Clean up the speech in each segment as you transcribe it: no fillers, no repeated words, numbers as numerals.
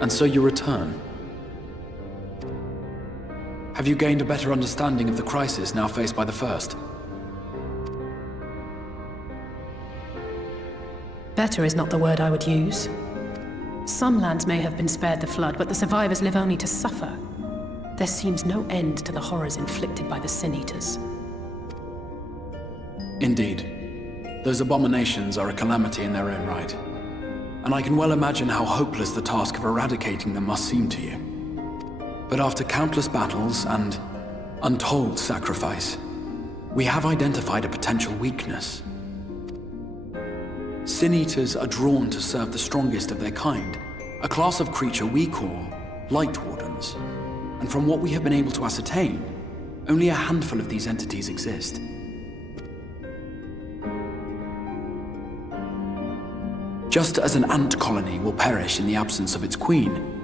And so you return. Have you gained a better understanding of the crisis now faced by the First? Better is not the word I would use. Some lands may have been spared the flood, but the survivors live only to suffer. There seems no end to the horrors inflicted by the Sin Eaters. Indeed. Those abominations are a calamity in their own right. And I can well imagine how hopeless the task of eradicating them must seem to you. But after countless battles and untold sacrifice, we have identified a potential weakness. Sin Eaters are drawn to serve the strongest of their kind, a class of creature we call Light Wardens. And from what we have been able to ascertain, only a handful of these entities exist. Just as an ant colony will perish in the absence of its queen,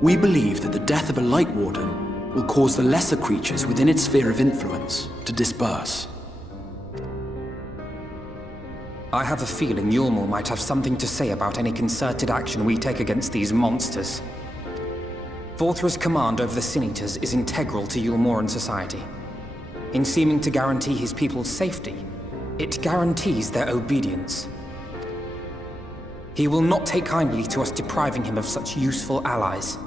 we believe that the death of a Light Warden will cause the lesser creatures within its sphere of influence to disperse. I have a feeling Yulmor might have something to say about any concerted action we take against these monsters. Vorthra's command over the Sin Eaters is integral to Yulmoran society. In seeming to guarantee his people's safety, it guarantees their obedience. He will not take kindly to us depriving him of such useful allies.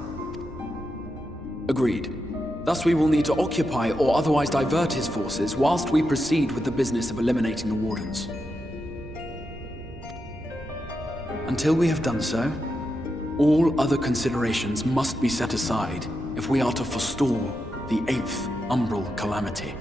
Agreed. Thus we will need to occupy or otherwise divert his forces whilst we proceed with the business of eliminating the Wardens. Until we have done so, all other considerations must be set aside if we are to forestall the 8th Umbral Calamity.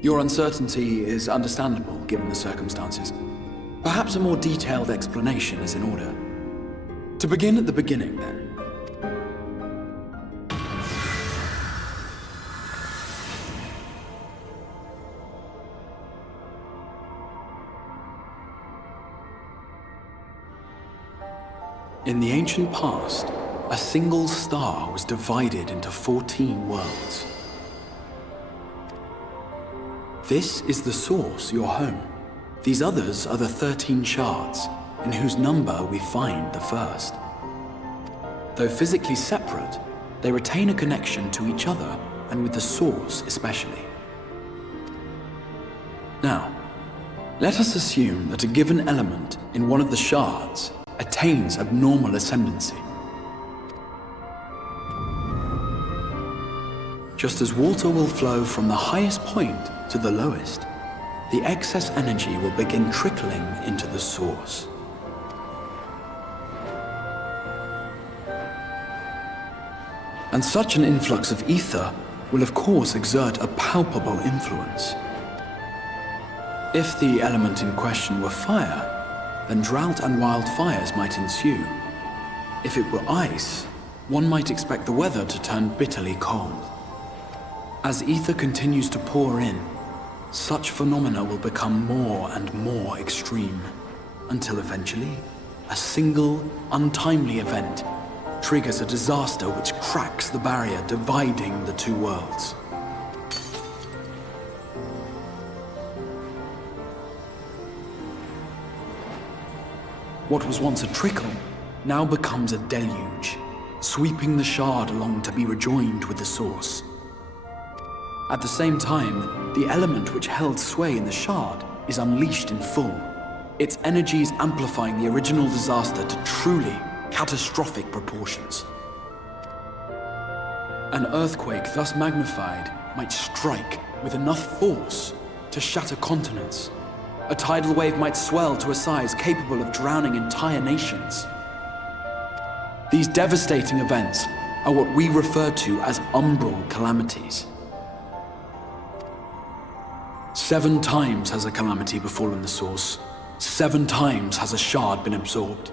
Your uncertainty is understandable given the circumstances. Perhaps a more detailed explanation is in order. To begin at the beginning, then. In the ancient past, a single star was divided into 14 worlds. This is the source, your home. These others are the 13 shards, in whose number we find the first. Though physically separate, they retain a connection to each other, and with the source especially. Now, let us assume that a given element in one of the shards attains abnormal ascendancy. Just as water will flow from the highest point to the lowest, the excess energy will begin trickling into the source. And such an influx of ether will of course exert a palpable influence. If the element in question were fire, then drought and wildfires might ensue. If it were ice, one might expect the weather to turn bitterly cold. As ether continues to pour in, such phenomena will become more and more extreme, until eventually, a single, untimely event triggers a disaster which cracks the barrier dividing the two worlds. What was once a trickle now becomes a deluge, sweeping the shard along to be rejoined with the source. At the same time, the element which held sway in the shard is unleashed in full, its energies amplifying the original disaster to truly catastrophic proportions. An earthquake thus magnified might strike with enough force to shatter continents. A tidal wave might swell to a size capable of drowning entire nations. These devastating events are what we refer to as umbral calamities. 7 times has a calamity befallen the source. 7 times has a shard been absorbed.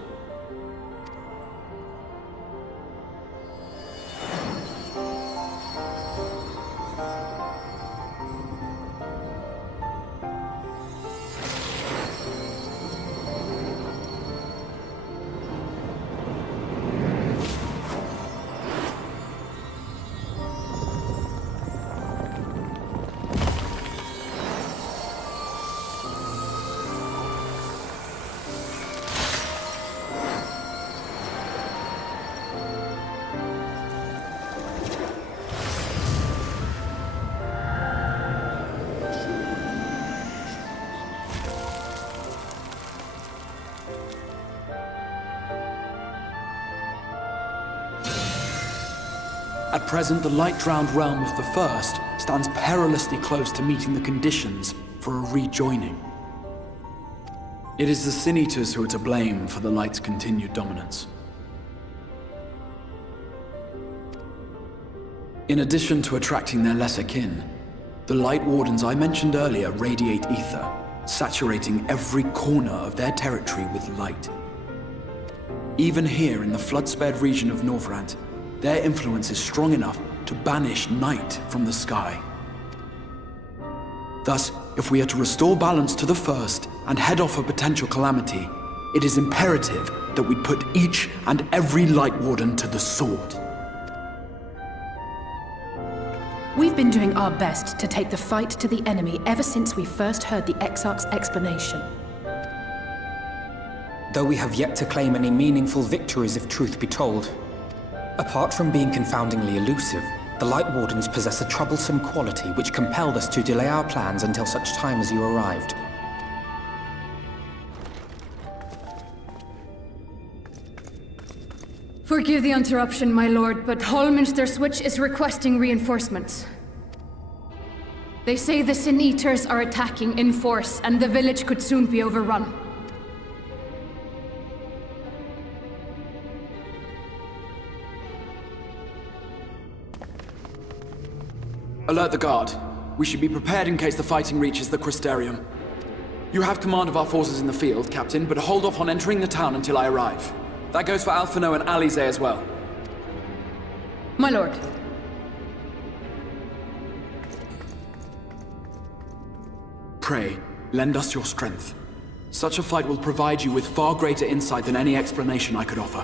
At present, the light-drowned realm of the First stands perilously close to meeting the conditions for a rejoining. It is the Sin Eaters who are to blame for the Light's continued dominance. In addition to attracting their lesser kin, the Light Wardens I mentioned earlier radiate ether, saturating every corner of their territory with light. Even here in the flood-spared region of Norvrant, their influence is strong enough to banish night from the sky. Thus, if we are to restore balance to the First and head off a potential calamity, it is imperative that we put each and every Light Warden to the sword. We've been doing our best to take the fight to the enemy ever since we first heard the Exarch's explanation. Though we have yet to claim any meaningful victories if truth be told. Apart from being confoundingly elusive, the Light Wardens possess a troublesome quality which compelled us to delay our plans until such time as you arrived. Forgive the interruption, my lord, but Hallminster Switch is requesting reinforcements. They say the Sin Eaters are attacking in force, and the village could soon be overrun. Alert the guard. We should be prepared in case the fighting reaches the Crystarium. You have command of our forces in the field, Captain, but hold off on entering the town until I arrive. That goes for Alphino and Alize as well. My lord. Pray, lend us your strength. Such a fight will provide you with far greater insight than any explanation I could offer.